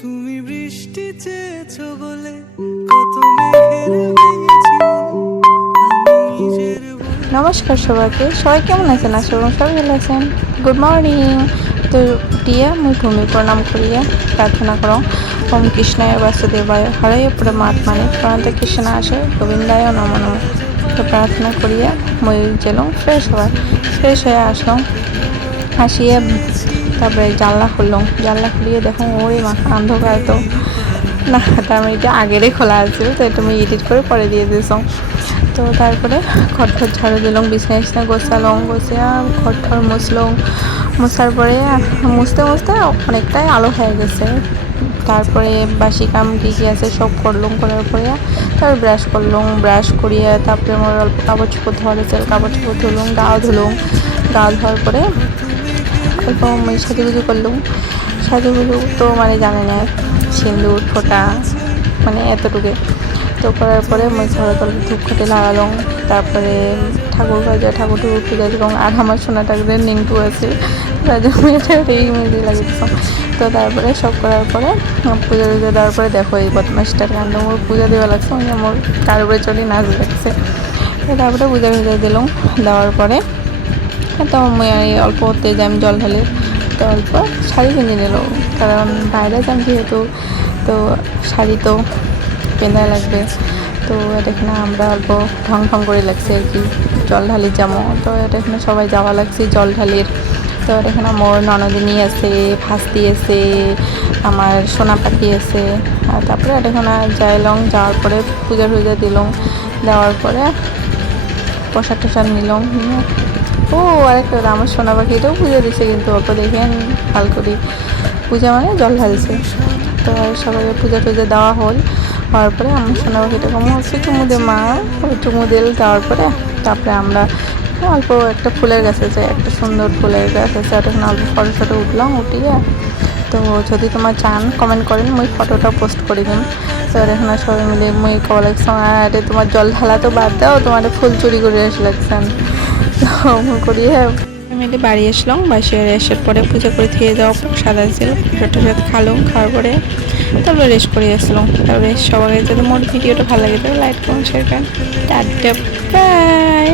তুমি বৃষ্টি চেয়েছো বলে কত মেঘের ভেঙেছি আমি নিজের নমস্কার সবাইকে, সবাই কেমন আছেন? আশা করি সবাই ভালো আছেন। Good morning. তো উঠিয়া মুই ভূমি প্রণাম করিয়া প্রার্থনা করো ওম কৃষ্ণায় বাসুদেবায় হরে পরমাত্মানে প্রণত কৃষ্ণ আসে গোবিন্দায় নমো নমঃ। তো প্রার্থনা করিয়া মই গেলাম ফ্রেশ হয়ে আসলাম। আসিয়া তারপরে জানলা খুলিয়ে দেখো ওরে মা অন্ধকার। তো না, তার মানে এটা আগেরই খোলা আছিল, তো এটা আমি এডিট করে পরে দিয়ে দিয়েছিলাম। তো তারপরে ঘর ঝাড়ু দিলাম, বিছানা গোছালাম, গোছিয়া ঘর মোছার পরে মুছতে অনেকটাই আলো হয়ে গেছে। তারপরে বাসি কাম কী আছে সব করার পরে তারপর ব্রাশ করিয়া তারপরে আমার অল্প কাপড় চোপড় ধোয়ার আছে, কাপড় চোপড় ধুলাম, গা ধোয়ার পরে অল্প সাজুগুজু করলাম। সাজুগুজু তো মানে জানে না, সিঁদুর ফোঁটা মানে এতটুকু। তো করার পরে মই ঘরে ধূপকাঠি লাগালাম। তারপরে ঠাকুর পূজা দিলাম। আর আমার সোনা ঠাকুরের নিংটু আছে, রাজা মেয়েটা মেয়েদের লাগিয়েছিলাম। তো তারপরে সব করার পরে পূজা দেওয়ার পরে দেখো এই বদমাসটার কাণ্ড, মোর পূজা দেওয়া লাগছে, মোর কার উপরে চড়ি নাচ লাগছে। তারপরে পূজা দিলাম। দেওয়ার পরে তো মই অল্প তেজ আমি জল ঢালি, তো অল্প শাড়ি কিনে নিলাম, কারণ বাইরে যাম যেহেতু, তো শাড়ি তো পেনা লাগবে। তো এটা এখানে আমরা অল্প ঢং করে লাগছে আর কি, জল ঢালির যাবো। তো এটা এখানে সবাই যাওয়া লাগছে জল ঢালির। তো এটা এখানে মোর ননদিনী আছে, ভাস্তি আছে, আমার সোনা পাখি আছে। আর তারপরে এটা এখানে যাওয়ার পরে পূজা দিলাম। দেওয়ার পরে প্রসাদ নিলাম। ও আরেকটা আমার সোনা পাখিটাও পুজো দিচ্ছে, কিন্তু অল্প দেখে হাল করি পূজা মানে জল ঢালছে। তো সবাই পূজা দেওয়া হওয়ার পরে আমার সোনা পাখিটা কম হচ্ছে চুমু দিয়ে মা, ওই চুমু দিল। দেওয়ার পরে তারপরে আমরা অল্প একটা ফুলের গাছ আছে, একটা সুন্দর ফুলের গাছ আছে, ওটা অল্প ফটো উঠলাম। উঠিয়ে তো যদি তোমার চান কমেন্ট করেন, মুই ফটোটা পোস্ট করে দিন। তো এখানে সবাই মিলে মুই কল লাগছাম, আরে তোমার জল ঢালা তো বাদ দাও, তোমার ফুল চুরি করে এসে লাগছেন। তো করিয়ে মিলে বাড়ি আসলাম। বাসে এসে পরে পূজা করে থেকে যাওয়া প্রসাদ আসছিল, প্রসাদ খাওয়ার পরে তারপরে রেস্ট করে আসলাম। তারপরে সবাই যদি মোর ভিডিওটা ভালো লাগে তাহলে লাইক করুন, শেয়ার করেন। Tata, by.